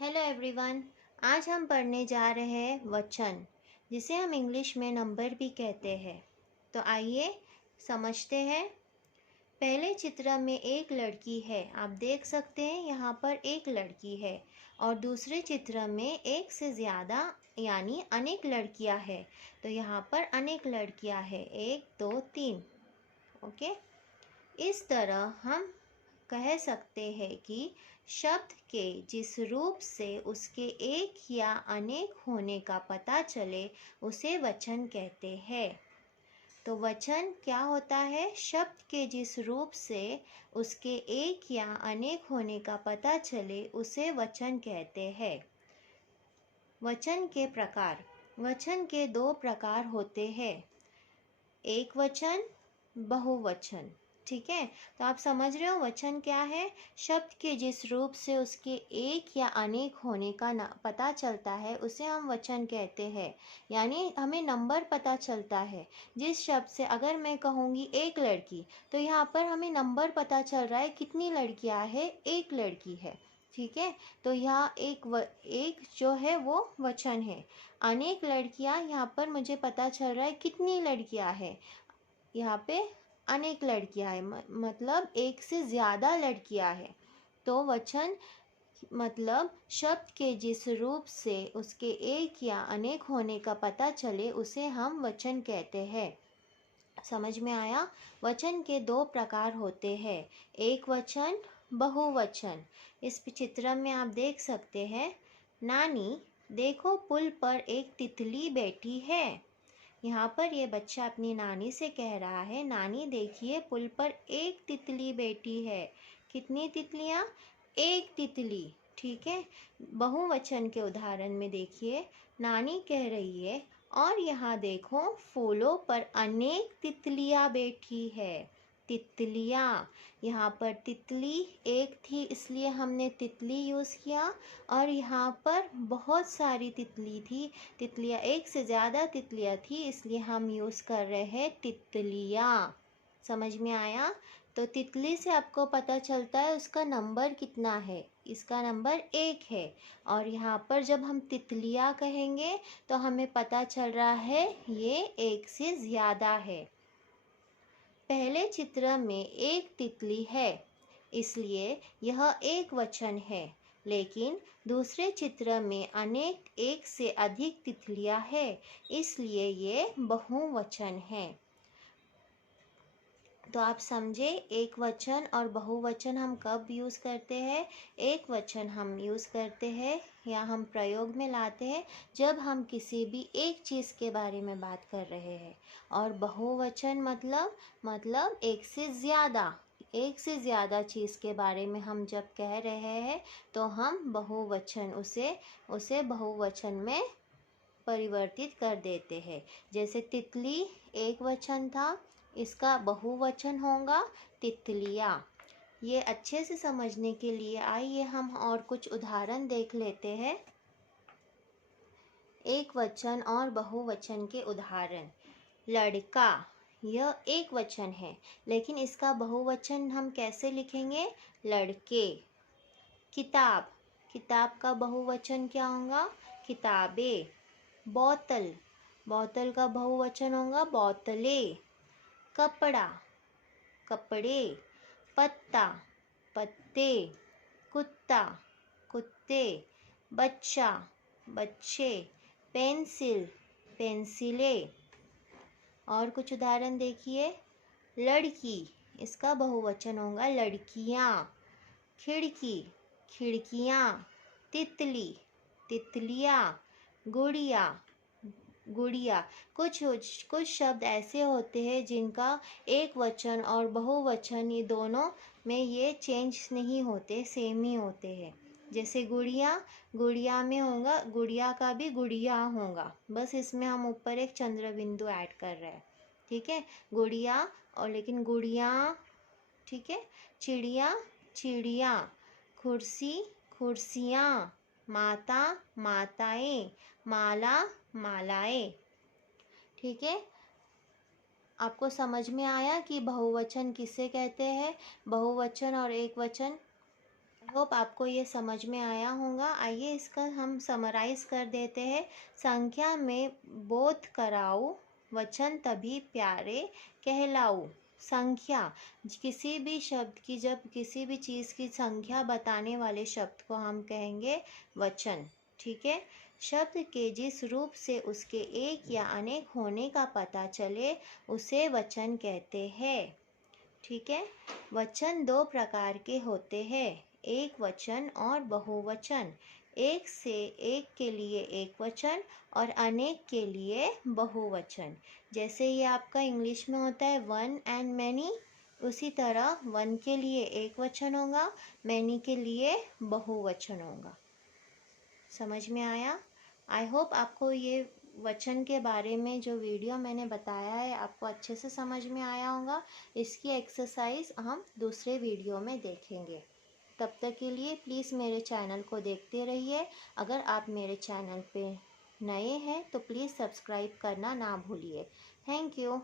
Hello everyone. आज हम पढ़ने जा रहे हैं वचन, जिसे हम इंग्लिश में नंबर भी कहते हैं। तो आइए समझते हैं। पहले चित्र में एक लड़की है, आप देख सकते हैं यहाँ पर एक लड़की है। और दूसरे चित्र में एक से ज़्यादा यानी अनेक लड़कियाँ हैं। तो यहाँ पर अनेक लड़कियाँ हैं, 1 2 3। ओके, इस तरह हम कह सकते हैं कि शब्द के जिस रूप से उसके एक या अनेक होने का पता चले उसे वचन कहते हैं। तो वचन क्या होता है? शब्द के जिस रूप से उसके एक या अनेक होने का पता चले उसे वचन कहते हैं। वचन के प्रकार। वचन के 2 प्रकार होते हैं, एक वचन, बहुवचन। ठीक है, तो आप समझ रहे हो वचन क्या है? शब्द के जिस रूप से उसके एक या अनेक होने का पता चलता है उसे हम वचन कहते हैं। यानी हमें नंबर पता चलता है। जिस शब्द से अगर मैं कहूँगी एक लड़की, तो यहाँ पर हमें नंबर पता चल रहा है कितनी लड़कियाँ हैं, एक लड़की है। ठीक है, तो यहाँ एक जो है वो वचन है। अनेक लड़कियाँ, यहाँ पर मुझे पता चल रहा है कितनी लड़कियाँ हैं, यहाँ पे अनेक लड़कियां हैं, मतलब एक से ज़्यादा लड़कियां हैं। तो वचन मतलब शब्द के जिस रूप से उसके एक या अनेक होने का पता चले उसे हम वचन कहते हैं। समझ में आया? वचन के 2 प्रकार होते हैं, एक वचन, बहुवचन। इस चित्र में आप देख सकते हैं, नानी देखो पुल पर एक तितली बैठी है। यहाँ पर ये बच्चा अपनी नानी से कह रहा है, नानी देखिए पुल पर एक तितली बैठी है। कितनी तितलियाँ? एक तितली। ठीक है, बहुवचन के उदाहरण में देखिए, नानी कह रही है, और यहाँ देखो फूलों पर अनेक तितलियाँ बैठी है। तितलियाँ, यहाँ पर तितली एक थी इसलिए हमने तितली यूज़ किया, और यहाँ पर बहुत सारी तितली थी, तितलियाँ एक से ज़्यादा तितलियाँ थी इसलिए हम यूज़ कर रहे हैं तितलियाँ। समझ में आया? तो तितली से आपको पता चलता है उसका नंबर कितना है, इसका नंबर 1 है। और यहाँ पर जब हम तितलियाँ कहेंगे तो हमें पता चल रहा है ये एक से ज़्यादा है। पहले चित्र में एक तितली है इसलिए यह एक वचन है, लेकिन दूसरे चित्र में अनेक एक से अधिक तितलियां हैं इसलिए ये बहुवचन है। तो आप समझे एक वचन और बहुवचन हम कब यूज़ करते हैं? एक वचन हम यूज़ करते हैं या हम प्रयोग में लाते हैं जब हम किसी भी एक चीज़ के बारे में बात कर रहे हैं। और बहुवचन मतलब एक से ज़्यादा चीज़ के बारे में हम जब कह रहे हैं तो हम बहुवचन उसे बहुवचन में परिवर्तित कर देते हैं। जैसे तितली एक वचन था, इसका बहुवचन होगा तितलियाँ। ये अच्छे से समझने के लिए आइए हम और कुछ उदाहरण देख लेते हैं। एक वचन और बहुवचन के उदाहरण। लड़का, यह एक वचन है लेकिन इसका बहुवचन हम कैसे लिखेंगे? लड़के। किताब, किताब का बहुवचन क्या होगा? किताबें। बोतल, बोतल का बहुवचन होगा बोतलें। कपड़ा, कपड़े। पत्ता, पत्ते। कुत्ता, कुत्ते। बच्चा, बच्चे। पेंसिल, पेंसिलें। और कुछ उदाहरण देखिए। लड़की, इसका बहुवचन होगा लड़कियाँ। खिड़की, खिड़कियाँ। तितली, तितलियाँ। गुड़िया, गुड़िया। कुछ शब्द ऐसे होते हैं जिनका एक वचन और बहुवचन ये दोनों में ये चेंज नहीं होते, सेम ही होते हैं। जैसे गुड़िया, गुड़िया में होगा, गुड़िया का भी गुड़िया होगा, बस इसमें हम ऊपर एक चंद्र बिंदु ऐड कर रहे हैं। ठीक है, गुड़िया और लेकिन गुड़िया। ठीक है, चिड़िया, चिड़िया। कुर्सी, कुर्सियाँ। माता, माताएं। माला, मालाएं। ठीक है, आपको समझ में आया कि बहुवचन किसे कहते हैं? बहुवचन और एक वचन होप आपको ये समझ में आया होगा। आइए इसका हम समराइज कर देते हैं। संख्या में बोध कराऊ, वचन तभी प्यारे कहलाऊ। संख्या, किसी भी शब्द की, जब किसी भी चीज़ की संख्या बताने वाले शब्द को हम कहेंगे वचन। ठीक है। शब्द के जिस रूप से उसके एक या अनेक होने का पता चले उसे वचन कहते हैं। ठीक है। वचन दो प्रकार के होते हैं, एक वचन और बहुवचन। एक से एक के लिए एक वचन और अनेक के लिए बहुवचन। जैसे ये आपका इंग्लिश में होता है वन एंड मैनी, उसी तरह वन के लिए एक वचन होगा, मैनी के लिए बहुवचन होगा। समझ में आया? आई होप आपको ये वचन के बारे में जो वीडियो मैंने बताया है आपको अच्छे से समझ में आया होगा। इसकी एक्सरसाइज हम दूसरे वीडियो में देखेंगे। तब तक के लिए प्लीज़ मेरे चैनल को देखते रहिए। अगर आप मेरे चैनल पे नए हैं तो प्लीज़ सब्सक्राइब करना ना भूलिए। Thank you.